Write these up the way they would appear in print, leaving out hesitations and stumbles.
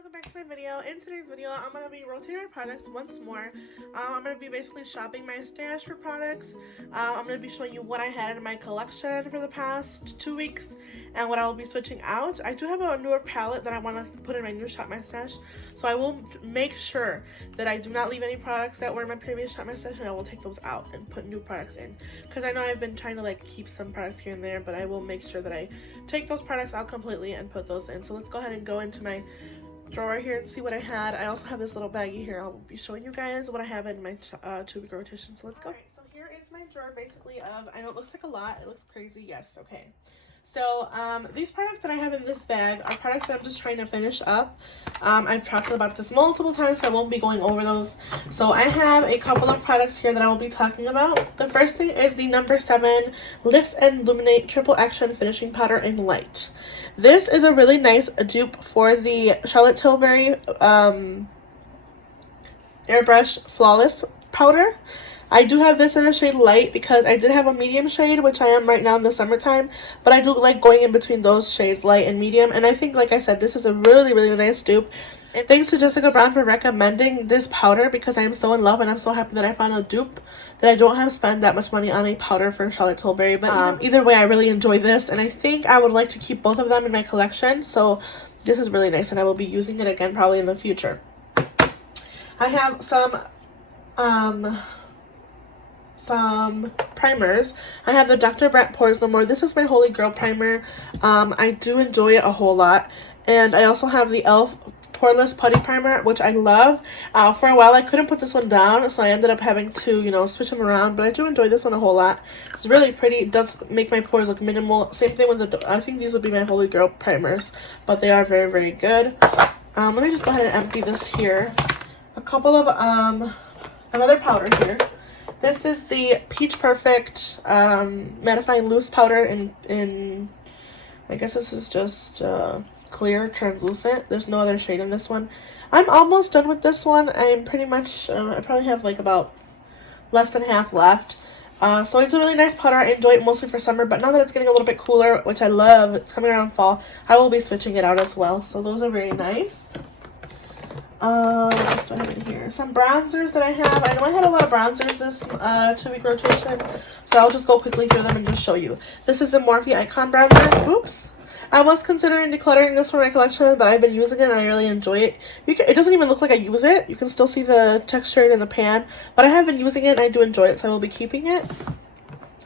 welcome back to my video. In today's video, I'm going to be rotating my products once more. I'm going to be basically shopping my stash for products. I'm going to be showing you what I had in my collection for the past 2 weeks and what I will be switching out. I do have a newer palette that I want to put in my new Shop My Stash, so I will make sure that I do not leave any products that were in my previous Shop My Stash, and I will take those out and put new products in, because I know I've been trying to like keep some products here and there, but I will make sure that I take those products out completely and put those in. So let's go ahead and go into my drawer here and see what I had. I also have this little baggie here. I'll be showing you guys what I have in my 2-week rotation. So let's go. Alright, so here is my drawer basically of, I know it looks like a lot, it looks crazy, yes, okay. So these products that I have in this bag are products that I'm just trying to finish up. I've talked about this multiple times, so I won't be going over those. So I have a couple of products here that I will be talking about. The first thing is the number 7 Lifts and Illuminate Triple Action Finishing Powder in Light. This is a really nice dupe for the Charlotte Tilbury Airbrush Flawless Powder. I do have this in a shade light because I did have a medium shade, which I am right now in the summertime, but I do like going in between those shades, light and medium, and I think, like I said, this is a really, really nice dupe. And thanks to Jessica Brown for recommending this powder, because I am so in love and I'm so happy that I found a dupe that I don't have to spend that much money on a powder for Charlotte Tilbury. But either way, I really enjoy this, and I think I would like to keep both of them in my collection, so this is really nice, and I will be using it again probably in the future. I have some primers. I have the Dr. Brandt Pores No More. This is my Holy Grail primer. I do enjoy it a whole lot. And I also have the e.l.f. Poreless Putty primer, which I love. For a while I couldn't put this one down, so I ended up having to, you know, switch them around, but I do enjoy this one a whole lot. It's really pretty. It does make my pores look minimal. Same thing with the, I think these would be my Holy Grail primers, but they are very, very good. Let me just go ahead and empty this here. A couple of, another powder here. This is the Peach Perfect Mattifying Loose Powder in I guess this is just clear translucent. There's no other shade in this one. I'm almost done with this one. I'm pretty much, I probably have like about less than half left. So it's a really nice powder. I enjoy it mostly for summer, but now that it's getting a little bit cooler, which I love, it's coming around fall, I will be switching it out as well. So those are very nice. What else do I have in here? Some bronzers that I have. I know I had a lot of bronzers this 2-week rotation, so I'll just go quickly through them and just show you. This is the Morphe Icon bronzer. Oops. I was considering decluttering this from my collection, but I've been using it and I really enjoy it. It doesn't even look like I use it. You can still see the texture in the pan, but I have been using it and I do enjoy it, so I will be keeping it.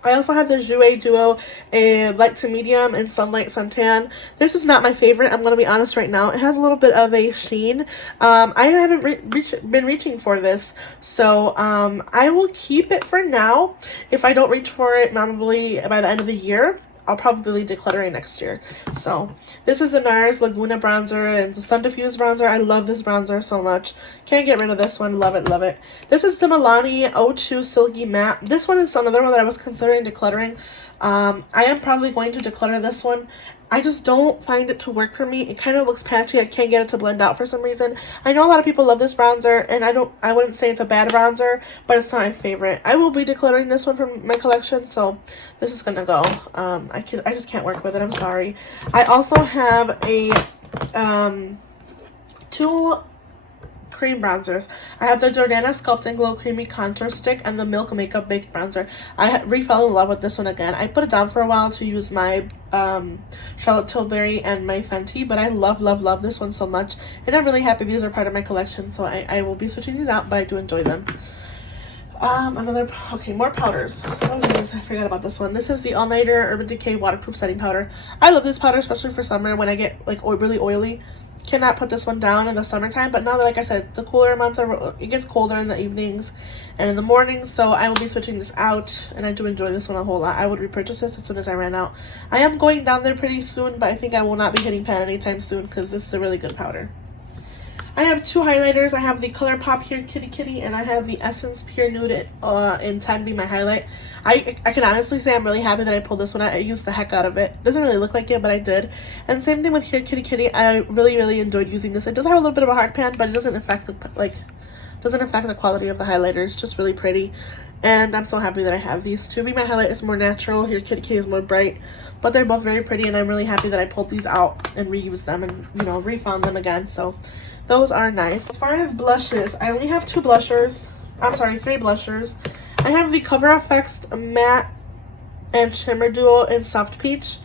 I also have the Jouer Duo, a light to medium and sunlight suntan. This is not my favorite, I'm going to be honest right now. It has a little bit of a sheen. I haven't been reaching for this, so I will keep it for now. If I don't reach for it probably by the end of the year, I'll probably declutter it next year. So this is the Nars Laguna bronzer and the Sun Diffuse bronzer. I love this bronzer so much. Can't get rid of this one. Love it, love it. This is the Milani 02 Silky Matte. This one is another one that I was considering decluttering. I am probably going to declutter this one. I just don't find it to work for me. It kind of looks patchy. I can't get it to blend out for some reason. I know a lot of people love this bronzer, and I wouldn't say it's a bad bronzer, but it's not my favorite. I will be decluttering this one from my collection, so this is gonna go. I just can't work with it. I'm sorry. I also have a 2 cream bronzers. I have the Jordana Sculpt and Glow Creamy Contour Stick and the Milk Makeup Baked Bronzer. I re-fell in love with this one again. I put it down for a while to use my Charlotte Tilbury and my Fenty, but I love, love, love this one so much, and I'm really happy these are part of my collection, so I will be switching these out, but I do enjoy them. More powders. Oh geez, I forgot about this one. This is the All Nighter Urban Decay Waterproof Setting Powder. I love this powder, especially for summer when I get like really oily. Cannot put this one down in the summertime, but now that, like I said, the cooler months it gets colder in the evenings and in the mornings, so I will be switching this out, and I do enjoy this one a whole lot. I would repurchase this as soon as I ran out. I am going down there pretty soon, but I think I will not be hitting pan anytime soon because this is a really good powder. I have 2 highlighters. I have the Colourpop Pure Kitty Kitty, and I have the Essence Pure Nude in 10 be my highlight. I can honestly say I'm really happy that I pulled this one out. I used the heck out of it. Doesn't really look like it, but I did. And same thing with Pure Kitty Kitty. I really, really enjoyed using this. It does have a little bit of a hard pan, but it doesn't affect the, Doesn't affect the quality of the highlighter. It's just really pretty. And I'm so happy that I have these two. My highlight is more natural. Your Kitty K is more bright. But they're both very pretty, and I'm really happy that I pulled these out and reused them and, you know, refound them again. So those are nice. As far as blushes, I only have 3 blushers. I have the Cover FX Matte and Shimmer Duo in Soft Peach.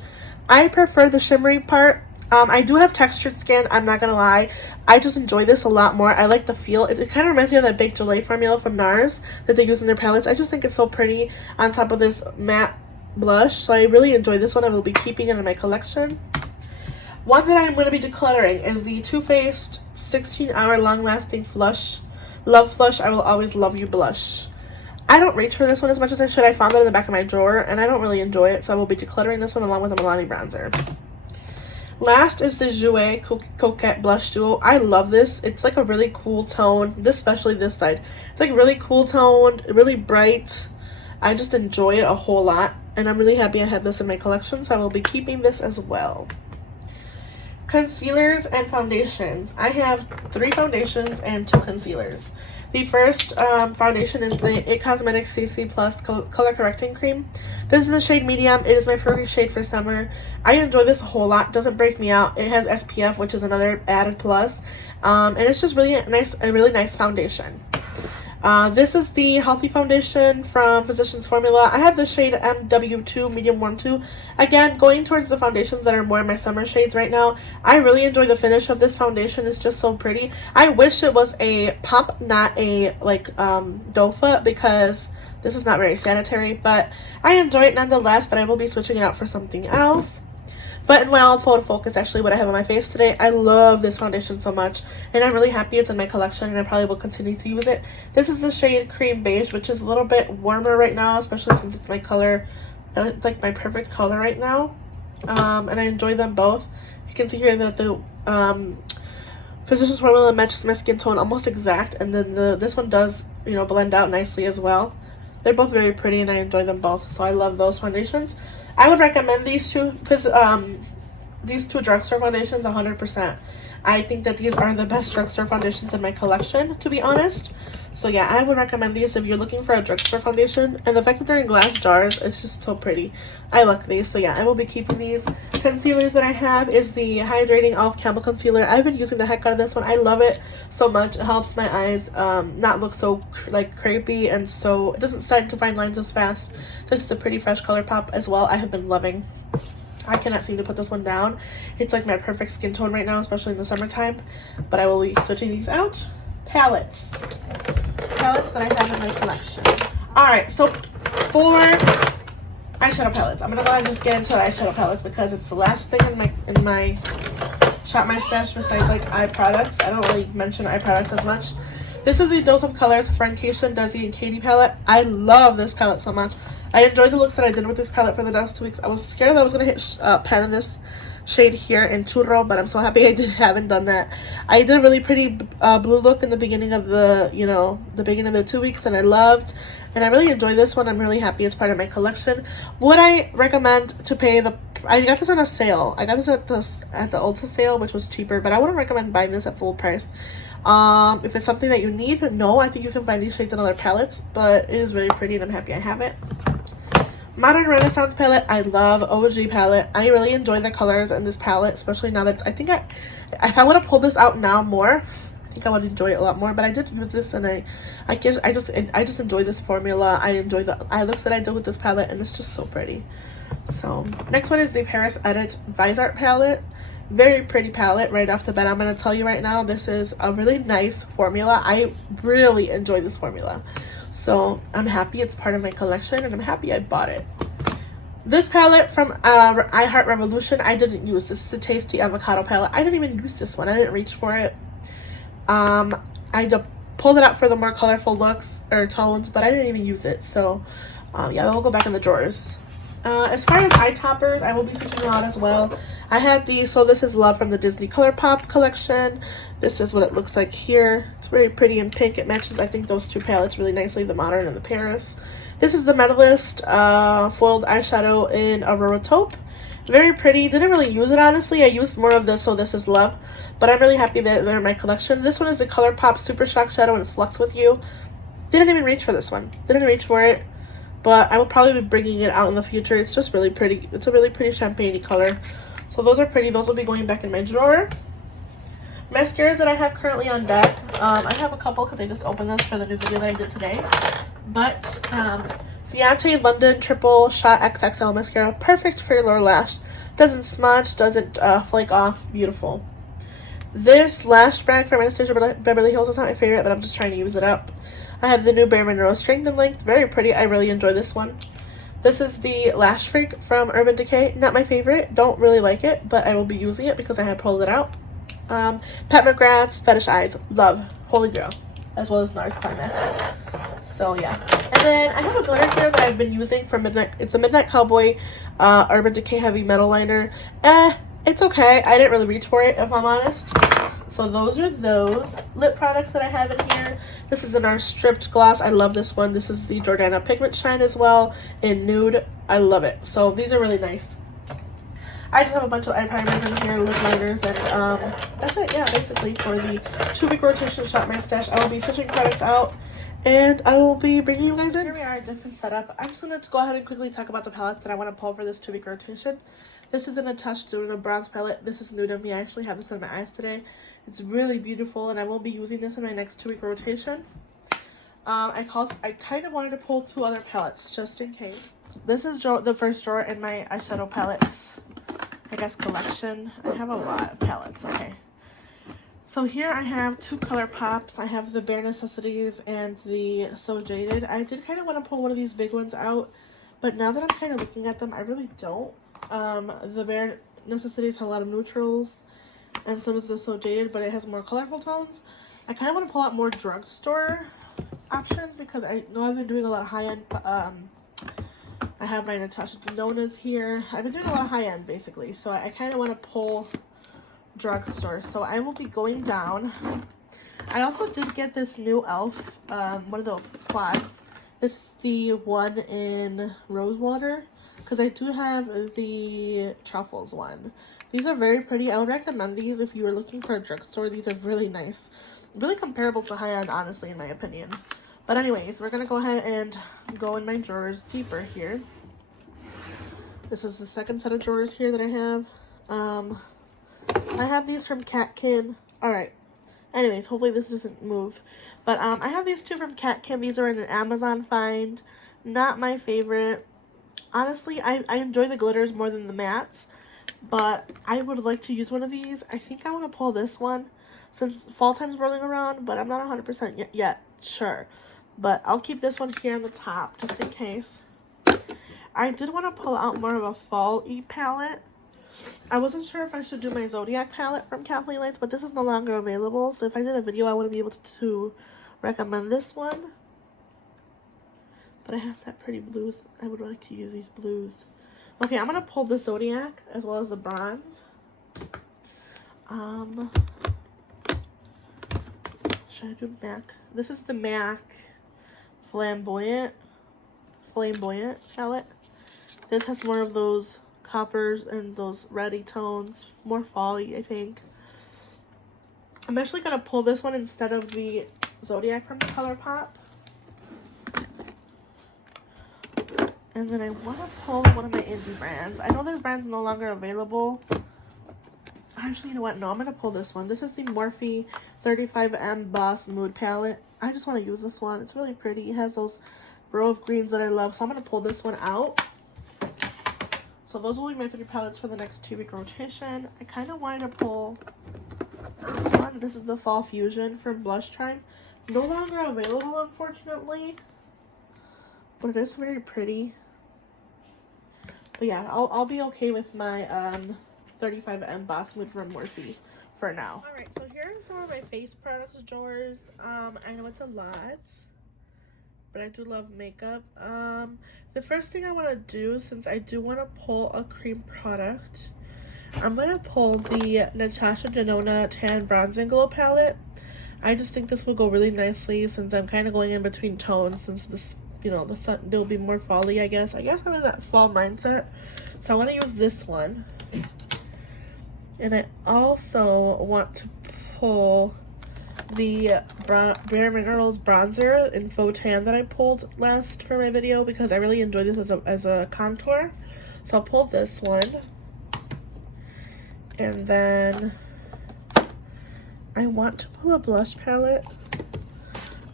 I prefer the shimmery part. I do have textured skin, I'm not gonna lie. I just enjoy this a lot more. I like the feel. It kind of reminds me of that Baked Gelée formula from Nars that they use in their palettes. I just think it's so pretty on top of this matte blush. So I really enjoy this one. I will be keeping it in my collection. One that I'm going to be decluttering is the Too Faced 16-hour long-lasting Love Flush I Will Always Love You blush. I don't reach for this one as much as I should. I found it in the back of my drawer, and I don't really enjoy it, so I will be decluttering this one along with a Milani bronzer. Last is the Jouer Coquette Blush Duo. I love this. It's like a really cool tone, especially this side. It's like really cool toned, really bright. I just enjoy it a whole lot, and I'm really happy I have this in my collection, so I will be keeping this as well. Concealers and foundations. I have 3 foundations and 2 concealers. The first foundation is the It Cosmetics CC Plus Color Correcting Cream. This is the shade Medium. It is my favorite shade for summer. I enjoy this a whole lot. It doesn't break me out. It has SPF, which is another added plus. And it's just really a really nice foundation. This is the Healthy Foundation from Physicians Formula. I have the shade MW2 Medium Warm 2. Again, going towards the foundations that are more my summer shades right now. I really enjoy the finish of this foundation. It's just so pretty. I wish it was a pump, not a like doe foot, because this is not very sanitary, but I enjoy it nonetheless. But I will be switching it out for something else. But in Wild Photo Focus, actually what I have on my face today, I love this foundation so much, and I'm really happy it's in my collection, and I probably will continue to use it. This is the shade Cream Beige, which is a little bit warmer right now, especially since it's my color. It's like my perfect color right now, and I enjoy them both. You can see here that the Physicians Formula matches my skin tone almost exact, and then this one does, you know, blend out nicely as well. They're both very pretty, and I enjoy them both, so I love those foundations. I would recommend these two because these 2 drugstore foundations 100%. I think that these are the best drugstore foundations in my collection, to be honest. So yeah, I would recommend these if you're looking for a drugstore foundation. And the fact that they're in glass jars, it's just so pretty. I like these. So yeah, I will be keeping these. Concealers that I have is the Hydrating Elf Camo Concealer. I've been using the heck out of this one. I love it so much. It helps my eyes not look so like crepey, and so it doesn't start to find lines as fast. This is a pretty fresh Colourpop as well. I have been loving. I cannot seem to put this one down. It's like my perfect skin tone right now, especially in the summertime. But I will be switching these out. Palettes that I have in my collection. Alright, so for eyeshadow palettes, I'm gonna go ahead and just get into the eyeshadow palettes because it's the last thing in my Shop My Stash besides like eye products. I don't really mention eye products as much. This is the Dose of Colors Frankie, Desi, and Katie palette. I love this palette so much. I enjoyed the look that I did with this palette for the last 2 weeks. I was scared that I was going to hit pan in this shade here in Churro, but I'm so happy I haven't done that. I did a really pretty blue look in the beginning of the, you know, the beginning of the 2 weeks, and I loved. And I really enjoyed this one. I'm really happy it's part of my collection. Would I recommend to pay the... I got this on a sale. I got this at the Ulta sale, which was cheaper, but I wouldn't recommend buying this at full price. If it's something that you need, no, I think you can find these shades in other palettes, but it is really pretty and I'm happy I have it. Modern Renaissance palette. I love OG palette. I really enjoy the colors in this palette, especially now that I think if I would have pulled this out now more, I think I would enjoy it a lot more. But I did use this, and I just enjoy this formula. I enjoy the eye looks that I did with this palette, and it's just so pretty. So next one is the Paris Edit Visor palette. Very pretty palette right off the bat. I'm going to tell you right now, this is a really nice formula. I really enjoy this formula. So I'm happy it's part of my collection, and I'm happy I bought it. This palette from I Heart Revolution, I didn't use. This is the Tasty Avocado palette. I didn't even use this one. I didn't reach for it. I just pulled it out for the more colorful looks or tones, but I didn't even use it. So yeah, that will go back in the drawers. As far as eye toppers, I will be switching them out as well. I had these. So this is Love from the Disney Colourpop collection. This is what it looks like here. It's very pretty and pink. It matches, I think, those 2 palettes really nicely, the Modern and the Paris. This is the Medalist foiled eyeshadow in Aurora Taupe. Very pretty. Didn't really use it, honestly. I used more of this, so this is love. But I'm really happy that they're in my collection. This one is the Colourpop Super Shock Shadow and Flux With You. Didn't even reach for this one. Didn't reach for it. But I will probably be bringing it out in the future. It's just really pretty. It's a really pretty champagne-y color. So those are pretty. Those will be going back in my drawer. Mascaras that I have currently on deck. I have a couple because I just opened this for the new video that I did today. But Ciate London Triple Shot XXL Mascara. Perfect for your lower lash. Doesn't smudge. Doesn't flake off. Beautiful. This lash brand from Anastasia Beverly Hills is not my favorite, but I'm just trying to use it up. I have the new Bare Mineral Strength and Length. Very pretty. I really enjoy this one. This is the Lash Freak from Urban Decay. Not my favorite. Don't really like it, but I will be using it because I have pulled it out. Pat McGrath's Fetish Eyes. Love. Holy Grail. As well as Nars Climax. So, yeah. And then I have a glitter here that I've been using from Midnight. It's a Midnight Cowboy Urban Decay Heavy Metal Liner. It's okay. I didn't really reach for it, if I'm honest. So those are those lip products that I have in here. This is in our Stripped Gloss. I love this one. This is the Jordana Pigment Shine as well in Nude. I love it. So these are really nice. I just have a bunch of eye primers in here, lip liners, and that's it. Yeah, basically for the 2-week rotation Shop My Stash. I will be switching products out, and I will be bringing you guys in. Here we are, a different setup. I'm just going to go ahead and quickly talk about the palettes that I want to pull for this 2-week rotation. This is an Untouched Bronze palette. This is new to me. I actually have this in my eyes today. It's really beautiful, and I will be using this in my next 2-week rotation. I kind of wanted to pull 2 other palettes just in case. This is the first drawer in my Eyeshadow Palettes, I guess, collection. I have a lot of palettes. Okay. So here I have 2 Colourpops. I have the Bare Necessities and the So Jaded. I did kind of want to pull one of these big ones out, but now that I'm kind of looking at them, I really don't. The Bare Necessities have a lot of neutrals, and so does the So Jaded, but it has more colorful tones. I kind of want to pull out more drugstore options because I know I've been doing a lot of high-end. I have my Natasha Denona's here. I've been doing a lot of high-end, basically, so I kind of want to pull drugstore. So I will be going down. I also did get this new e.l.f. One of the quads. This is the one in Rosewater, because I do have the Truffles one. These are very pretty. I would recommend these if you were looking for a drugstore. These are really nice. Really comparable to high-end, honestly, in my opinion. But anyways, we're going to go ahead and go in my drawers deeper here. This is the second set of drawers here that I have. I have these from Catkin. Alright. Anyways, hopefully this doesn't move. But I have these 2 from Catkin. These are in an Amazon find. Not my favorite. Honestly, I enjoy the glitters more than the mattes. But I would like to use one of these. I think I want to pull this one since fall time's rolling around, but I'm not 100% yet sure. But I'll keep this one here on the top just in case. I did want to pull out more of a fall-y palette. I wasn't sure if I should do my Zodiac palette from Kathleen Lights, but this is no longer available. So if I did a video, I wouldn't be able to recommend this one. But it has that pretty blues. I would like to use these blues. Okay, I'm going to pull the Zodiac as well as the bronze. Should I do MAC? This is the MAC Flamboyant palette. This has more of those coppers and those reddy tones. More fall-y, I think. I'm actually going to pull this one instead of the Zodiac from the Colourpop. And then I want to pull one of my indie brands. I know this brand's no longer available. Actually, you know what? No, I'm going to pull this one. This is the Morphe 35M Boss Mood Palette. I just want to use this one. It's really pretty. It has those row of greens that I love. So I'm going to pull this one out. So those will be my 3 palettes for the next 2-week rotation. I kind of wanted to pull this one. This is the Fall Fusion from Blush Time. No longer available, unfortunately. But it is very pretty. But yeah, I'll be okay with my 35M Boss Mood from Morphe for now. Alright, so here are some of my face products drawers. I know it's a lot, but I do love makeup. The first thing I want to do, since I do want to pull a cream product, I'm going to pull the Natasha Denona Tan Bronze and Glow palette. I just think this will go really nicely since I'm kind of going in between tones, since this, you know, the sun, there'll be more fall-y, I guess. I'm in that fall mindset. So I want to use this one. And I also want to pull the Bare Minerals bronzer in Faux Tan that I pulled last for my video because I really enjoy this as a contour. So I'll pull this one. And then I want to pull a blush palette.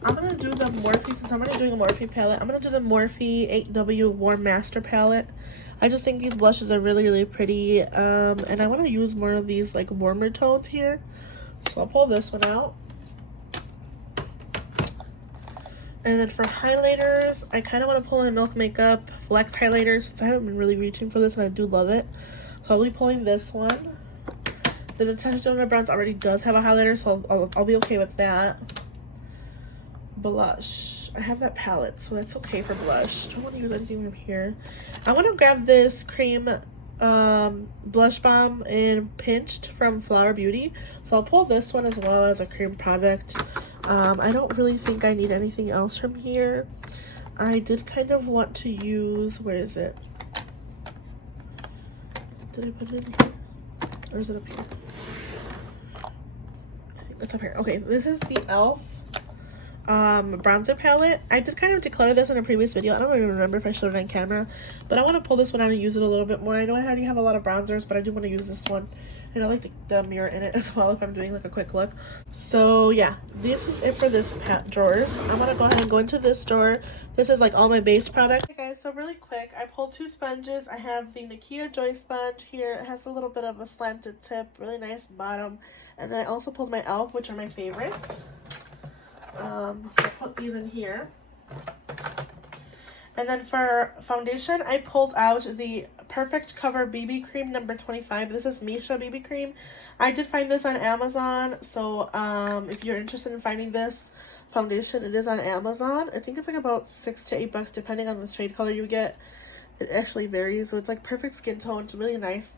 I'm going to do the Morphe, since I'm already doing a Morphe palette, I'm going to do the Morphe 8W Warm Master palette. I just think these blushes are really, really pretty. And I want to use more of these like warmer tones here. So I'll pull this one out. And then for highlighters, I kind of want to pull my Milk Makeup Flex highlighter since I haven't been really reaching for this and I do love it. So I'll be pulling this one. The Natasha Denona Bronze already does have a highlighter, so I'll be okay with that. Blush. I have that palette, so that's okay for blush. Don't want to use anything from here. I want to grab this cream blush balm in Pinched from Flower Beauty. So I'll pull this one as well as a cream product. I don't really think I need anything else from here. I did kind of want to use, where is it? Did I put it in here? Or is it up here? I think it's up here. Okay, this is the e.l.f. Bronzer palette. I did kind of declutter this in a previous video. I don't even remember if I showed it on camera, but I want to pull this one out and use it a little bit more. I know I already have a lot of bronzers, but I do want to use this one, and I like the mirror in it as well if I'm doing like a quick look. So yeah, this is it for this drawers. I'm gonna go ahead and go into this drawer. This is like all my base products. Okay guys, so really quick, I pulled two sponges. I have the Nakia Joy sponge here. It has a little bit of a slanted tip, really nice bottom, and then I also pulled my e.l.f., which are my favorites. So I put these in here. And then for foundation, I pulled out the Perfect Cover BB Cream number 25. This is Misha BB Cream. I did find this on Amazon, so if you're interested in finding this foundation, it is on Amazon. I think it's like about $6 to $8 depending on the shade color you get. It actually varies, so it's like perfect skin tone. It's really nice.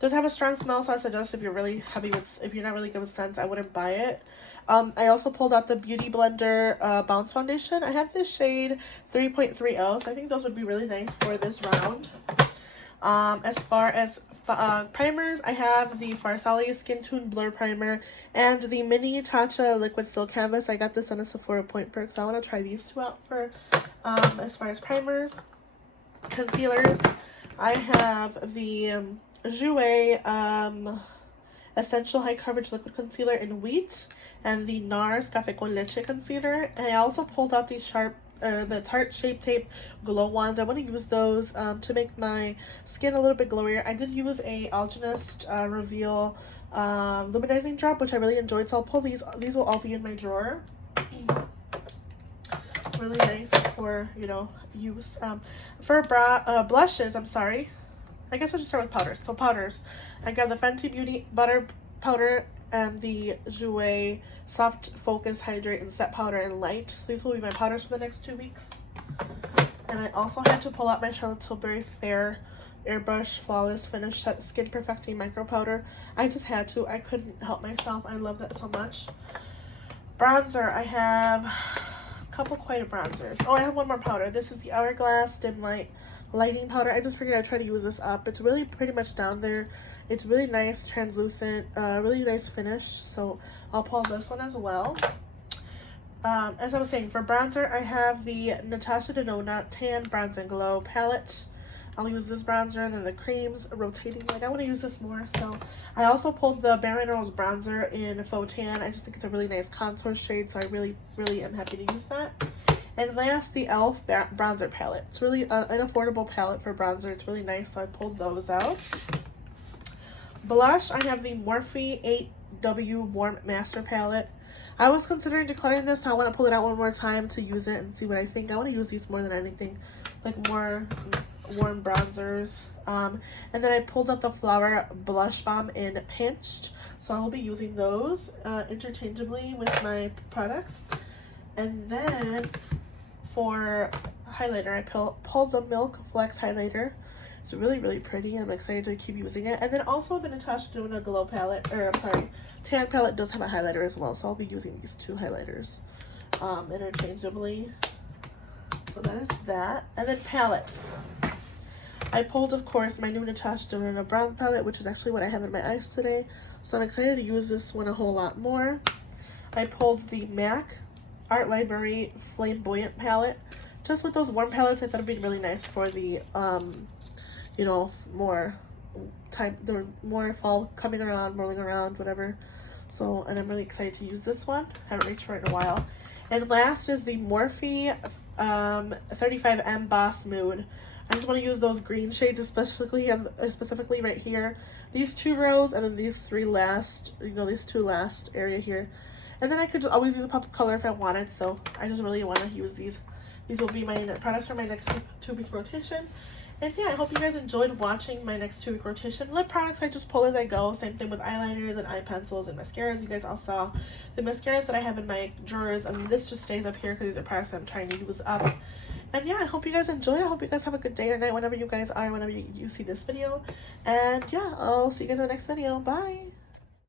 Does have a strong smell, so I suggest if you're really heavy with, if you're not really good with scents, I wouldn't buy it. I also pulled out the Beauty Blender Bounce Foundation. I have this shade 3.30, so I think those would be really nice for this round. As far as primers, I have the Farsali Skin Tune Blur Primer and the Mini Tatcha Liquid Silk Canvas. I got this on a Sephora Point Perk, so I want to try these two out for as far as primers. Concealers, I have the Jouer Essential High Coverage Liquid Concealer in Wheat and the Nars Café con Leche Concealer. And I also pulled out the Tarte Shape Tape Glow Wand. I want to use those to make my skin a little bit glowier. I did use a Algenist Reveal Luminizing Drop, which I really enjoyed, so I'll pull these. These will all be in my drawer. Really nice for, you know, use. For blushes, I'm sorry. I guess I'll just start with powders. So powders, I got the Fenty Beauty Butter Powder and the Jouer Soft Focus Hydrate and Set Powder in Light. These will be my powders for the next 2 weeks. And I also had to pull out my Charlotte Tilbury Fair Airbrush Flawless Finish Skin Perfecting Micro Powder. I just had to. I couldn't help myself. I love that so much. Bronzer, I have a couple quite a bronzers. Oh, I have one more powder. This is the Hourglass Dim Light Lighting Powder. I just figured I'd try to use this up. It's really pretty much down there. It's really nice, translucent, really nice finish. So I'll pull this one as well. As I was saying, for bronzer, I have the Natasha Denona Tan Bronze and Glow palette. I'll use this bronzer and then the creams rotating. Like, I want to use this more. So I also pulled the Bare Minerals bronzer in Faux Tan. I just think it's a really nice contour shade, so I really, really am happy to use that. And last, the e.l.f. bronzer palette. It's really an affordable palette for bronzer. It's really nice, so I pulled those out. Blush, I have the Morphe 8W Warm Master palette. I was considering decluttering this, so I want to pull it out one more time to use it and see what I think. I want to use these more than anything, like more warm bronzers. And then I pulled out the Flower Blush Balm in Pinched, so I'll be using those interchangeably with my products. And then for highlighter, I pulled the Milk Flex highlighter. It's really, really pretty. I'm excited to keep using it. And then also the Natasha Denona Glow palette, or I'm sorry, Tan palette does have a highlighter as well, so I'll be using these two highlighters interchangeably. So that is that. And then palettes. I pulled, of course, my new Natasha Denona Brown palette, which is actually what I have in my eyes today. So I'm excited to use this one a whole lot more. I pulled the MAC Art Library Flamboyant palette. Just with those warm palettes, I thought it'd be really nice for the, you know, more fall coming around, rolling around, whatever. So, and I'm really excited to use this one. Haven't reached for it in a while. And last is the Morphe 35M Boss Mood. I just want to use those green shades, specifically right here. These 2 rows, and then these 3 last, you know, these 2 last area here. And then I could just always use a pop of color if I wanted. So I just really want to use these. These will be my products for my next 2-week rotation. And yeah, I hope you guys enjoyed watching my next 2-week rotation. Lip products I just pull as I go. Same thing with eyeliners and eye pencils and mascaras. You guys all saw the mascaras that I have in my drawers. And this just stays up here because these are products I'm trying to use up. And yeah, I hope you guys enjoy. I hope you guys have a good day or night whenever you guys are, whenever you see this video. And yeah, I'll see you guys in the next video. Bye!